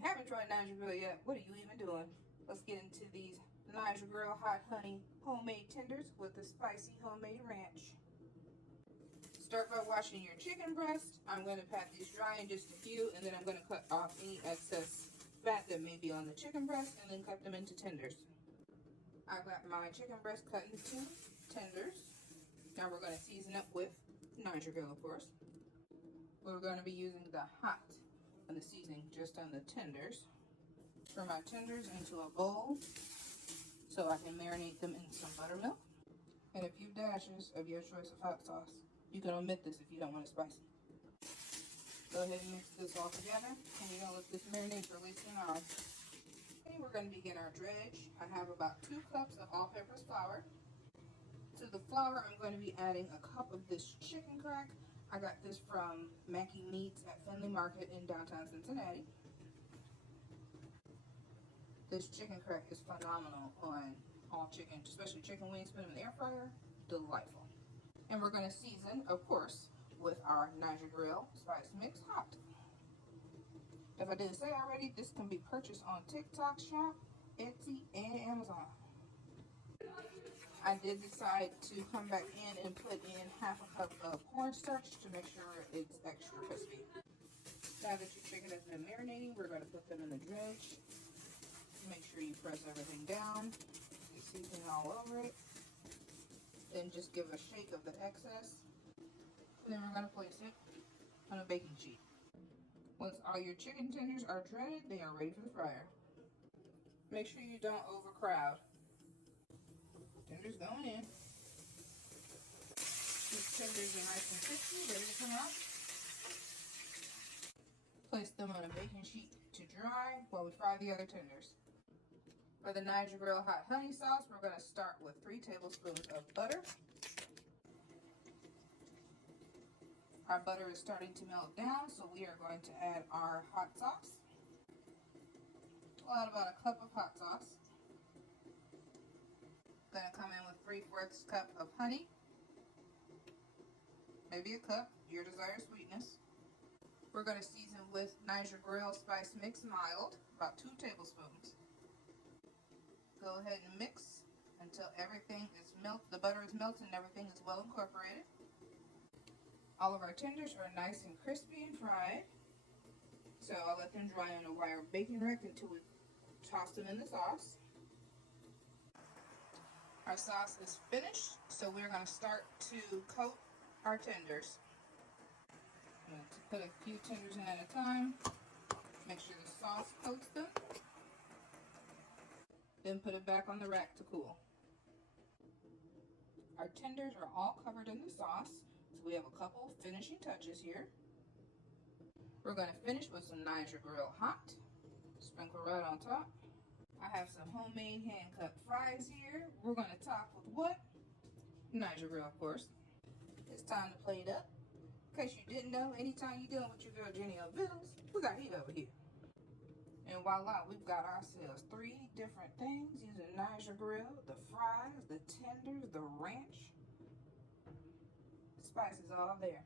you haven't tried Naija Grill yet, what are you even doing? Let's get into these Naija Grill Hot Honey homemade tenders with the spicy homemade ranch. Start by washing your chicken breast. I'm going to pat these dry in just a few, and then I'm going to cut off any excess fat that may be on the chicken breast, and then cut them into tenders. I've got my chicken breast cut into tenders. Now we're going to season up with Naija Grill, of course. We're going to be using the hot and the seasoning just on the tenders. Pour my tenders into a bowl so I can marinate them in some buttermilk and a few dashes of your choice of hot sauce. You can omit this if you don't want it spicy. Go ahead and mix this all together, and you're going to let this marinate for at least an hour. Okay, we're going to begin our dredge. I have about 2 cups of all-purpose flour. To the flour, I'm going to be adding a cup of this chicken crack. I got this from Mackie Meats at Findlay Market in downtown Cincinnati. This chicken crack is phenomenal on all chicken, especially chicken wings. Put them in the air fryer, delightful. And we're going to season, of course, with our Naija Grill Spice Mix Hot. If I didn't say already, this can be purchased on TikTok Shop, Etsy, and Amazon. I did decide to come back in and put in half a cup of cornstarch to make sure it's extra crispy. Now that your chicken has been marinating, we're going to put them in the dredge. Make sure you press everything down, get seasoning all over it. Then just give a shake of the excess. And then we're going to place it on a baking sheet. Once all your chicken tenders are dreaded, they are ready for the fryer. Make sure you don't overcrowd. Tenders going in. These tenders are nice and crispy, ready to come out. Place them on a baking sheet to dry while we fry the other tenders. For the Naija Grill Hot Honey Sauce, we're going to start with 3 tablespoons of butter. Our butter is starting to melt down, so we are going to add our hot sauce. We'll add about a cup of hot sauce. Going to come in with 3/4 cup of honey. Maybe a cup, your desired sweetness. We're going to season with Naija Grill Spice Mix Mild, about 2 tablespoons. Go ahead and mix until everything is melted, the butter is melted and everything is well incorporated. All of our tenders are nice and crispy and fried. So I'll let them dry on a wire baking rack until we toss them in the sauce. Our sauce is finished, so we're going to start to coat our tenders. I'm going to put a few tenders in at a time. Make sure the sauce coats them. Then put it back on the rack to cool. Our tenders are all covered in the sauce, so we have a couple finishing touches here. We're going to finish with some Naija Grill Hot. Sprinkle right on top. I have some homemade hand-cut fries here. We're going to top with what? Naija Grill, of course. It's time to plate up. In case you didn't know, anytime you're dealing with your girl Jennio.Vittles, we got heat over here. And voila, we've got ourselves 3 different things using Naija Grill, the fries, the tenders, the ranch. The spice is all there.